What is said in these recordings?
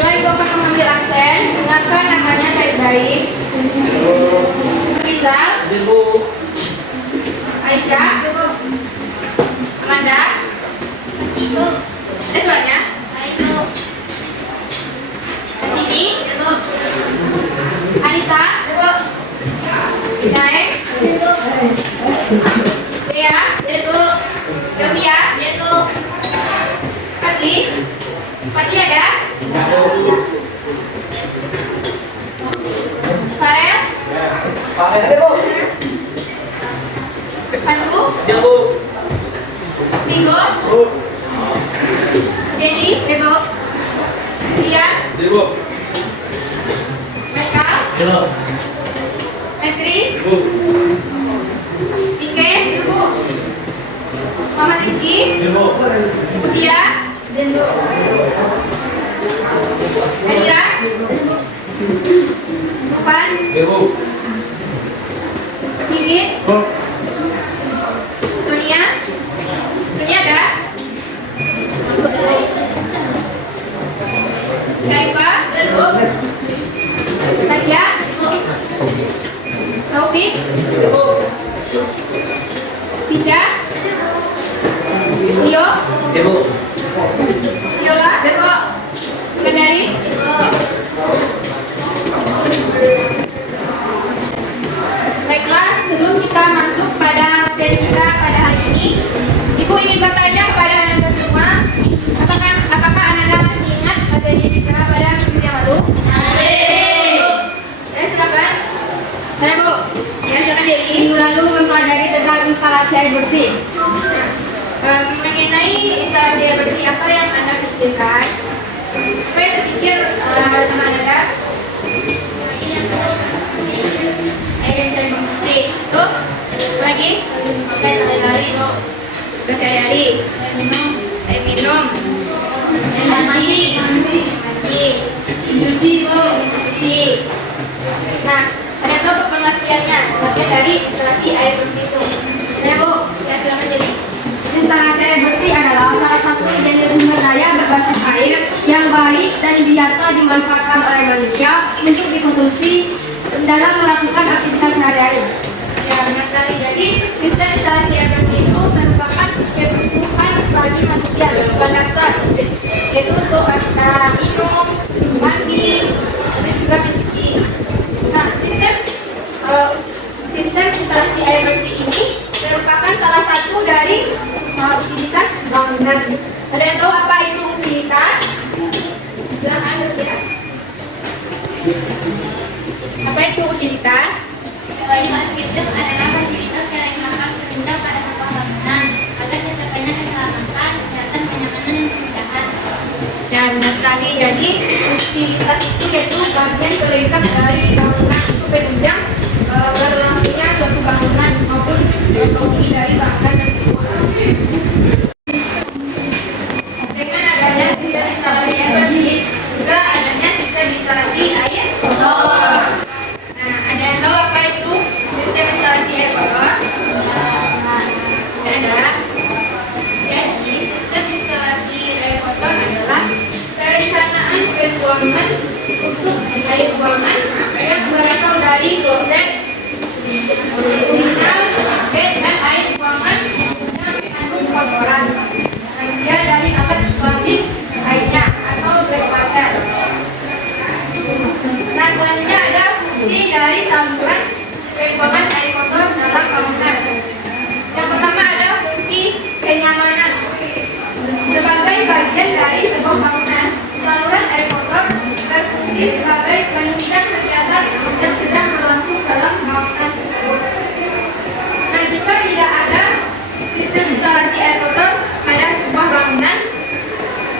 Setelah Ibu akan mengambil aksen, dengarkan namanya baik-baik. Rizal, Aisyah, Amanda, Ibu, suaranya, Tini, Anissa, Nae, Bea, Gavia, Pati ada? Farel? Pandu? Minggu? Jenny? Ria? Mereka? Metri? Ike? Mama Rizky? Putia? Adira? Dufan? Sigit? Sonia? Sonia ada? Syarifah? Tasya? Taufik? Pica? Leo? Yola? Kendari? Baiklah, sebelum kita masuk pada materi kita pada hari ini, Ibu ingin bertanya kepada Anda semua, apakah Anda masih ingat materi kita pada minggu yang lalu? Saya silakan. Saya Bu. Ya, silakan Jadi. Minggu lalu mempelajari tentang instalasi air bersih. Mengenai instalasi air bersih, apa yang Anda pikirkan? Saya terpikir sama Anda air yang bisa dimensi. Tuh, lagi pakai sehari-hari, tuh. Kita sehari-hari. Air minum, air mandi, cuci, cuci. Nah, ada tuh pengertiannya. Bagian dari instalasi air bersih itu. Ya Bu, ya silakan Jadi. Instalasi air bersih adalah salah satu jenis sumber daya berbasis air yang baik dan biasa dimanfaatkan oleh manusia untuk dikonsumsi dalam melakukan aktivitas sehari-hari. Ya, benar sekali. Jadi, sistem instalasi air bersih itu merupakan kebutuhan bagi manusia berbagai dasar, yaitu untuk minum, mandi, dan juga mencuci. Nah, sistem instalasi air bersih ini merupakan salah satu dari utilitas bangunan. Ada yang tahu apa itu utilitas? Silakan ya. Apa itu utilitas? Utilitas adalah fasilitas yang dilakukan pemerintah pada sebuah bangunan agar tercapainya keselamatan, kesehatan, kenyamanan, dan kemudahan. Ya, benar sekali. Jadi utilitas itu yaitu bagian pelengkap dari bangunan untuk penunjang berlangsungnya suatu bangunan maupun fungsi dari bangunan tersebut. Dengan adanya sistem instalasi air bersih, juga adanya sistem instalasi air kotor. Nah, ada yang tahu apa itu sistem instalasi air kotor? Ada. Jadi sistem instalasi air kotor adalah perencanaan pembuangan untuk air buangan yang berasal dari kloset, urinal, bed, dan air buangan yang mengandung kotoran hasil dari alat pembanding lainnya atau blackwater. Nah, selanjutnya ada fungsi dari saluran pembuangan air kotor dalam bangunan. Yang pertama ada fungsi kenyamanan. Sebagai bagian dari sebuah bangunan, saluran air kotor berfungsi sebagai penunjang kegiatan yang sedang berlangsung dalam bangunan tersebut. Nah, jika tidak ada sistem instalasi air kotor pada sebuah bangunan,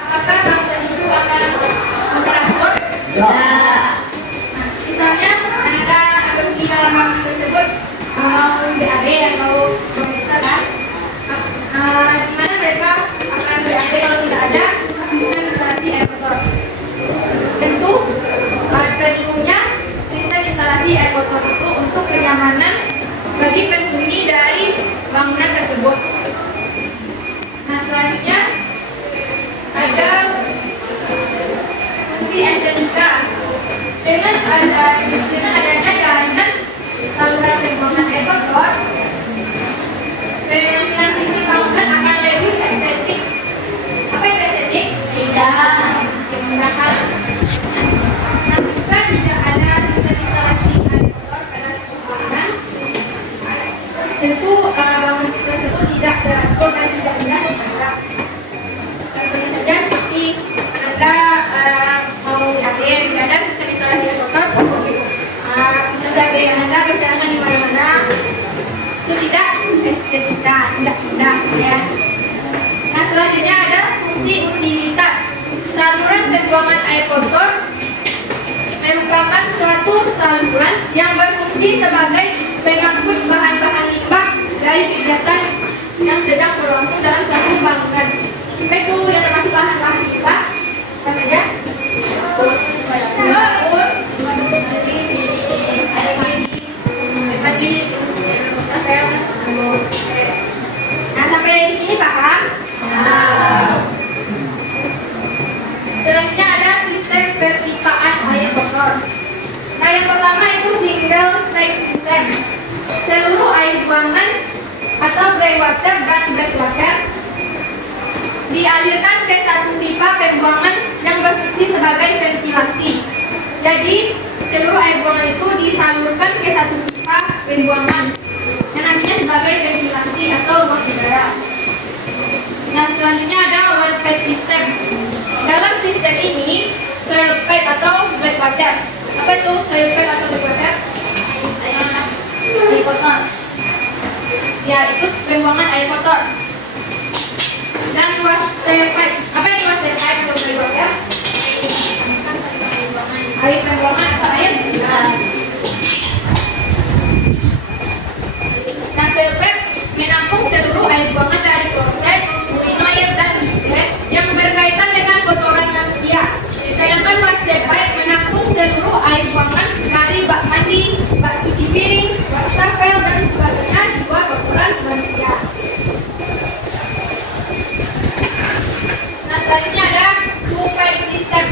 apakah bangunan itu akan teratur? Nah, misalnya Anda pergi dalam bangunan tersebut mau BAB atau biasa kan? Di mana mereka akan BAB kalau tidak ada sistem instalasi air kotor? Tentu tentunya sistem instalasi air kotor itu untuk kenyamanan bagi penghuni dari bangunan tersebut. Nah, selanjutnya ada fungsi fungsi estetika. Dengan adanya jaringan saluran pembuangan air kotor, penampilan fisik bangunan akan lebih estetik. Apa yang estetik? Indah, keindahan. Nah, jika tidak ada sistem instalasi air kotor pada bangunan, tentu bangunan tersebut tidak teratur dan tidak mudah dijaga. Contohnya saja seperti Anda mau yakin tidak ada sistem instalasi air kotor, misalnya gaya Anda berserakan di mana-mana, itu tidak estetika, tidak indah, ya. Nah, selanjutnya ada fungsi utilitas. Saluran pembuangan air kotor merupakan suatu saluran yang berfungsi sebagai pengangkut bahan-bahan limbah dari kegiatan yang sedang berlangsung dalam suatu bangunan. Itu yang termasuk bahan-bahan limbah apa saja? Dapur, air mandi, tapel. Nah, sampai di sini paham? Selanjutnya ada sistem perpipaan air kotor. Nah, yang pertama itu single stage system. Seluruh air buangan atau grey water dan black water dialirkan ke satu pipa pembuangan yang berfungsi sebagai ventilasi. Jadi, seluruh air buangan itu disalurkan ke satu pipa pembuangan yang nantinya sebagai ventilasi atau ruang udara. Nah, selanjutnya ada one pipe system. Dalam sistem ini, soil pipe atau black water. Apa itu soil pipe atau black water? Air kotor. Ya, itu pembuangan air kotor. Dan water pipe. Apa itu water pipe atau black water? Air pembuangan atau air keras. Nah, soil pipe menampung seluruh air buangan dari kloset, urinoir, dan bidet yang berkaitan dengan kotoran manusia. Sedangkan water pipe menampung seluruh air buangan dari bak mandi, bak cuci piring, wastafel, dan sebagainya di bawah kotoran manusia. Nah, selanjutnya ada two pipe system.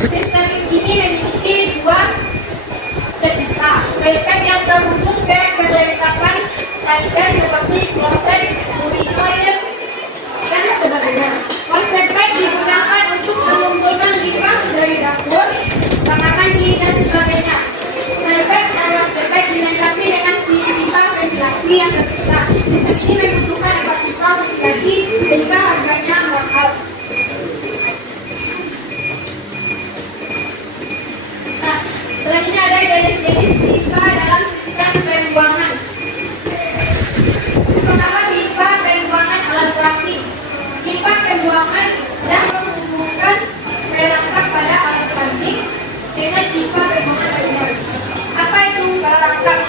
Sistem ini memiliki dua sejuta pipe yang terhubung ke perlengkapan sanitary seperti kloset, urinoir, dan sebagainya. Water pipe digunakan untuk mengumpulkan limbah dari dapur, kamar mandi, dan sebagainya. Soil pipe dan water pipe dilengkapi dengan pipa ventilasi yang terpisah. Sistem ini membutuhkan 4 pipa ventilasi sehingga harganya mahal. Nah, selanjutnya ada jenis-jenis pipa dalam sistem pembuangan. Pertama, pipa pembuangan alat plastik. Pipa pembuangan yang menghubungkan perangkap pada alat plastik dengan pipa pembuangan air. Apa itu perangkap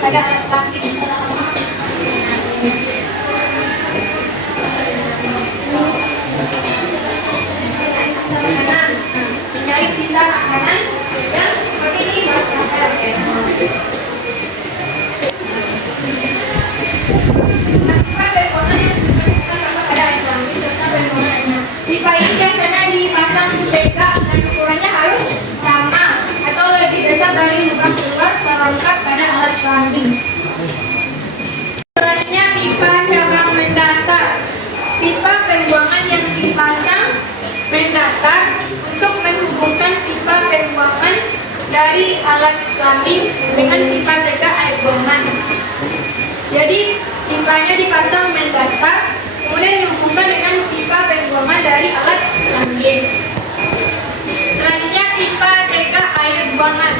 pada alat plastik? Menyalip sisa makanan dan seperti ini wastafel. Pipa ini biasanya dipasang tegak dan ukurannya harus sama atau lebih besar dari lubang keluar perangkap pada alat plumbing. Selanjutnya pipa cabang mendatar. Pipa pembuangan yang dipasang mendatar untuk menghubungkan pipa pembuangan dari alat plumbing dengan pipa jaga air buangan. Jadi pipanya dipasang mendatar, kemudian dihubungkan dengan pipa pembuangan dari alat plumbing. Selanjutnya pipa jaga air buangan.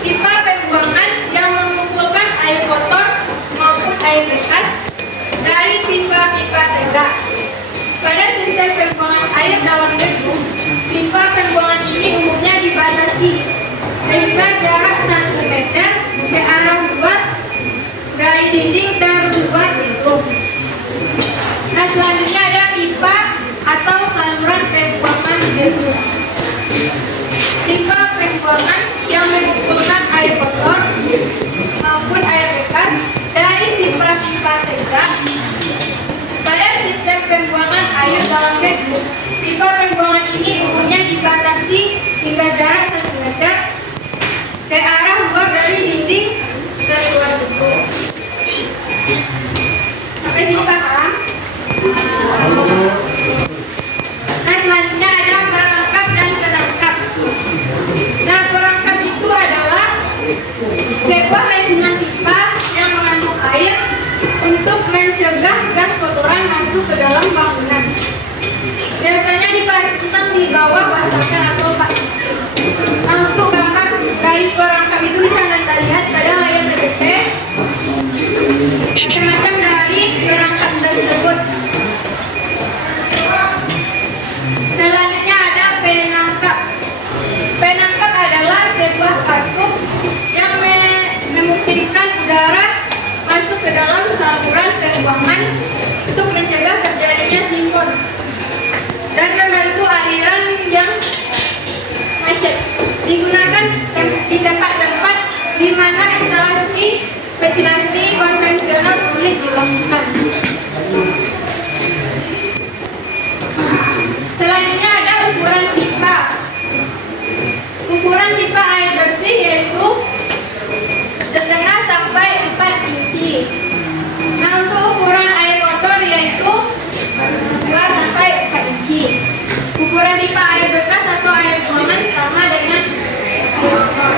Pipa pembuangan yang mengumpulkan air kotor maupun air bekas dari pipa-pipa jaga. Pada sistem pembuangan air dalam gedung, pipa pembuangan ini umumnya dibatasi sehingga jarak 1 meter ke arah luar dari dinding dan luar gedung. Nah, selanjutnya ada pipa atau saluran pembuangan gedung. Pipa pembuangan yang mengumpulkan air kotor maupun air bekas dari pipa-pipa tegak. Pada sistem pembuangan air dalam gedung, pipa pembuangan ini umumnya dibatasi hotel atau Pak Kunci. Nah, untuk gambar dari perangkap itu bisa Anda lihat pada layar PPT macam-macam dari perangkap tersebut. Selanjutnya ada penangkap. Penangkap adalah sebuah kartu yang memungkinkan udara masuk ke dalam saluran pembuangan untuk mencegah terjadinya sifon dan membantu aliran yang macet. Digunakan di tempat-tempat di mana instalasi ventilasi konvensional sulit dilakukan. Selanjutnya ada ukuran pipa. Ukuran pipa air bersih yaitu setengah sampai 4 inci. Nah, untuk ukuran air kotor yaitu 2 sampai 4 inci. Ukuran pipa air bekas atau air buangan sama dengan air kotor.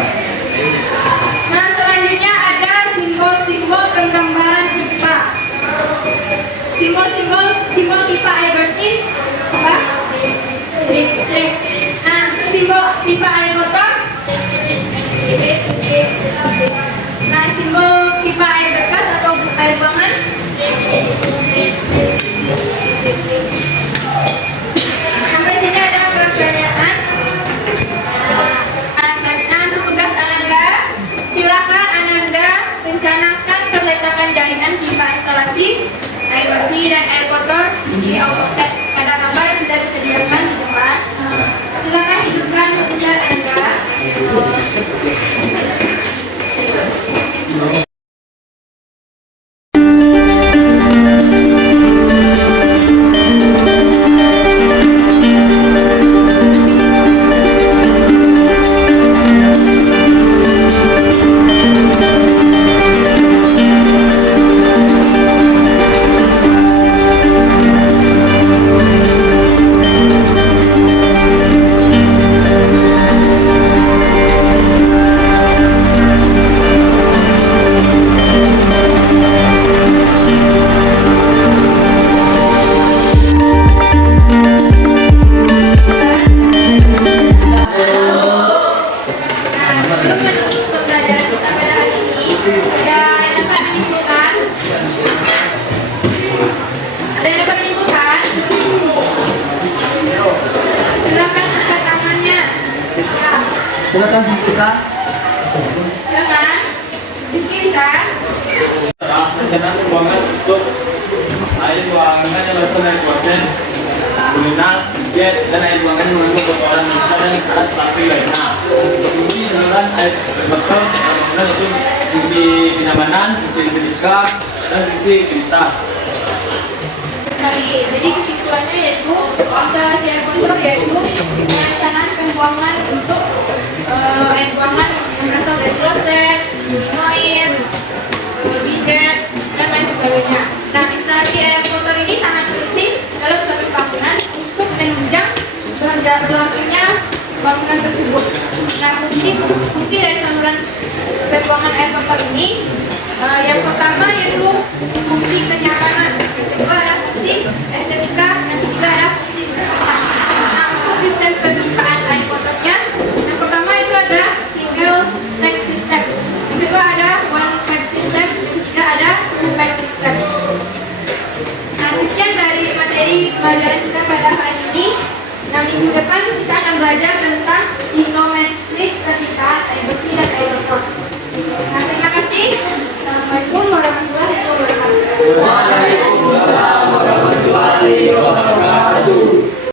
Nah, selanjutnya ada simbol-simbol penggambaran pipa. Simbol pipa air bersih apa? Strip. Nah, untuk simbol pipa air kotor. Nah, simbol pipa air bekas atau air buangan. Sampai sini ada pertanyaan. Selanjutnya untuk tugas Ananda, silakan Ananda rencanakan perletakan jaringan pipa instalasi air bersih dan air kotor di AutoCAD pada gambar yang sudah disediakan di depan. Silakan hidupkan komputer Anda. Silakan kita. Silakan. Rizky bisa. Rencana keuangan untuk air buangan yang berasal dari kuasen, kuliner, jet, dan air buangan yang mengandung kotoran manusia dan alat plastik lainnya. Fungsi saluran air bersih yang itu fungsi kenyamanan, fungsi pendidikan, dan fungsi utilitas. Jadi kesimpulannya yaitu instalasi air kotor yaitu perencanaan pembuangan untuk air buangan yang berasal dari kloset, minum, bidet, dan lain sebagainya. Nah, instalasi air kotor ini sangat penting dalam suatu bangunan untuk menunjang berlangsungnya bangunan tersebut. Nah, fungsi dari saluran pembuangan air kotor ini yang pertama yaitu fungsi kenyamanan, yang kedua ada fungsi estetika, dan ketiga ada fungsi utilitas. Nah, untuk sistem perpipaan